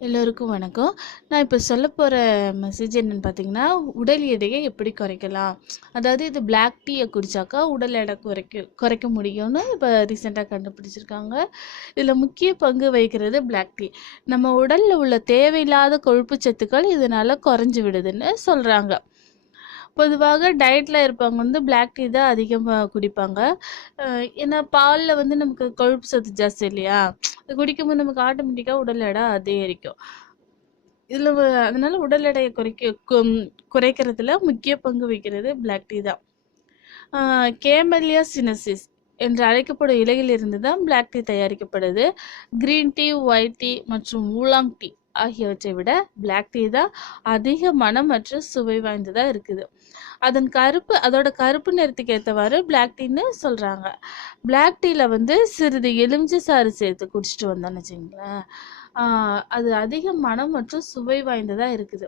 எல்லோருக்கும் வணக்கம். நான் இப்போ சொல்ல போகிற மெசேஜ் என்னென்னு பார்த்தீங்கன்னா உடல் எடையை எப்படி குறைக்கலாம்? அதாவது இது பிளாக் டீயை குடித்தாக்கா உடல் எடை குறைக்க குறைக்க முடியும்னு இப்போ ரீசெண்டாக கண்டுபிடிச்சிருக்காங்க. இதில் முக்கிய பங்கு வகிக்கிறது பிளாக் டீ நம்ம உடலில் உள்ள தேவையில்லாத கொழுப்பு சத்துக்கள் இதனால் குறைஞ்சி விடுதுன்னு சொல்கிறாங்க பொதுவாக டயட்டில் இருப்பவங்க வந்து பிளாக் டீ தான் அதிகமாக குடிப்பாங்க. ஏன்னா பாலில் வந்து நமக்கு கொழுப்பு சத்து ஜாஸ்தி இல்லையா? அது குடிக்கும்போது நமக்கு ஆட்டோமேட்டிக்காக உடல் எடை அதிகரிக்கும். இதில் அதனால உடல் எடையை குறைக்க கு- குறைக்கிறதுல முக்கிய பங்கு வகிக்கிறது பிளாக் டீ தான். கேமலியா சினசிஸ் என்று அழைக்கப்படும் இலையிலிருந்து தான் பிளாக் டீ தயாரிக்கப்படுது. கிரீன் டீ ஒயிட் டீ மற்றும் ஊலாங் டீ ஆகியவற்றை விட பிளாக் டீ தான் அதிக மனம் மற்றும் சுவை வாய்ந்ததாக இருக்குது. அதன் கருப்பு அதோட கருப்பு நிறத்துக்கு ஏற்றவாறு பிளாக் டீன்னு சொல்கிறாங்க பிளாக் டீயில் வந்து சிறிது எலுமிச்சை சாறு சேர்த்து குடிச்சிட்டு வந்தோம்னு வச்சுங்களேன் அது அதிக மனம் மற்றும் சுவை வாய்ந்ததாக இருக்குது.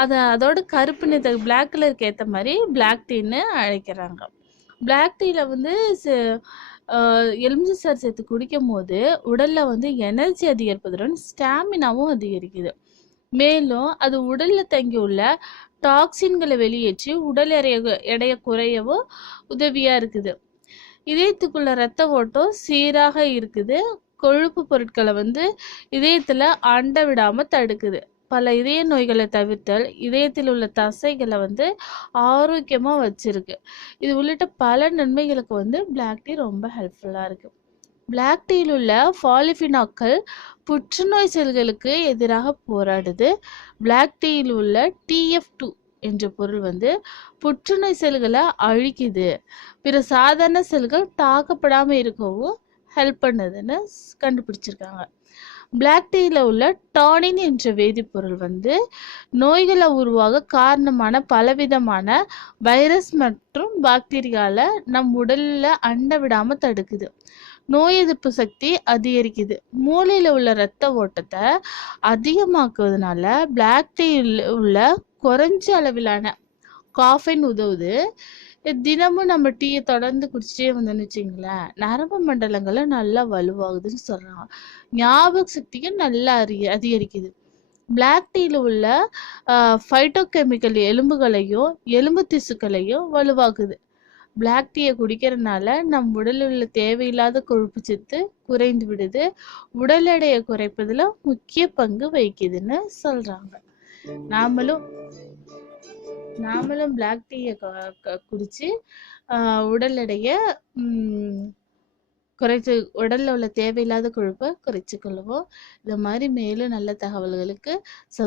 அதை அதோட கருப்பு நிறத்தை பிளாக் கலருக்கு ஏற்ற மாதிரி பிளாக் டீன்னு அழைக்கிறாங்க. பிளாக் டீயில் வந்து எலுமிச்சை சாறு சேர்த்து குடிக்கும் போது உடலில் வந்து எனர்ஜி அதிகரிப்பதுடன் ஸ்டாமினாவும் அதிகரிக்குது. மேலும் அது உடலில் தங்கியுள்ள டாக்ஸின்களை வெளியேற்றி உடல் எடைய எடையை குறையவும் உதவியாக இருக்குது. இதயத்துக்குள்ள ரத்த ஓட்டம் சீராக இருக்குது. கொழுப்பு பொருட்களை வந்து இதயத்தில் அண்ட விடாமல் தடுக்குது. பல இதய நோய்களை தவிர்த்தல் இதயத்தில் உள்ள தசைகளை வந்து ஆரோக்கியமாக வச்சிருக்கு. இது உள்ளிட்ட பல நன்மைகளுக்கு வந்து பிளாக் டீ ரொம்ப ஹெல்ப்ஃபுல்லாக இருக்குது பிளாக் டீயில் உள்ள ஃபாலிஃபினாக்கள் புற்றுநோய் செல்களுக்கு எதிராக போராடுது. பிளாக் டீயில் உள்ள டிஎஃப் டூ என்ற பொருள் வந்து புற்றுநோய் செல்களை அழிக்குது. பிற சாதாரண செல்கள் தாக்கப்படாமல் இருக்கவும் ஹெல்ப் பண்ணுதுன்னு ஸ்- கண்டுபிடிச்சிருக்காங்க. பிளாக் டீயில் உள்ள டானின் என்ற வேதிப்பொருள் வந்து நோய்களை உருவாக காரணமான பலவிதமான வைரஸ் மற்றும் பாக்டீரியால நம் உடலில் அண்ட விடாமல் தடுக்குது. நோய் எதிர்ப்பு சக்தி அதிகரிக்குது. மூளையில் உள்ள இரத்த ஓட்டத்தை அதிகமாக்குவதனால பிளாக் டீயில் உள்ள குறைஞ்ச அளவிலான காஃபைன் உதவுது. தினமும் நம்ம டீயை தொடர்ந்து குடிச்சிட்டே வந்தோம்னு வச்சுங்களேன் நரம்பு மண்டலங்களும் நல்லா வலுவாகுதுன்னு சொல்றாங்க. ஞாபக சக்தியும் நல்லா அறி அதிகரிக்குது. பிளாக் டீயில் உள்ள ஃபைட்டோகெமிக்கல் எலும்புகளையும் எலும்பு திசுக்களையும் வலுவாக்குது. பிளாக் டீயை குடிக்கிறதுனால நம் உடலில் உள்ள தேவையில்லாத கொழுப்பு சத்து குறைந்து விடுது. உடல் எடையை குறைப்பதில் முக்கிய பங்கு வகிக்குதுன்னு சொல்கிறாங்க நாமளும் நாமளும் பிளாக் டீயை குடிச்சு ஆஹ் உடல் எடையை குறைத்து உடல்ல உள்ள தேவையில்லாத கொழுப்பை குறைச்சு கொள்ளுவோம் இது மாதிரி மேலும் நல்ல தகவல்களுக்கு சப்ஸ்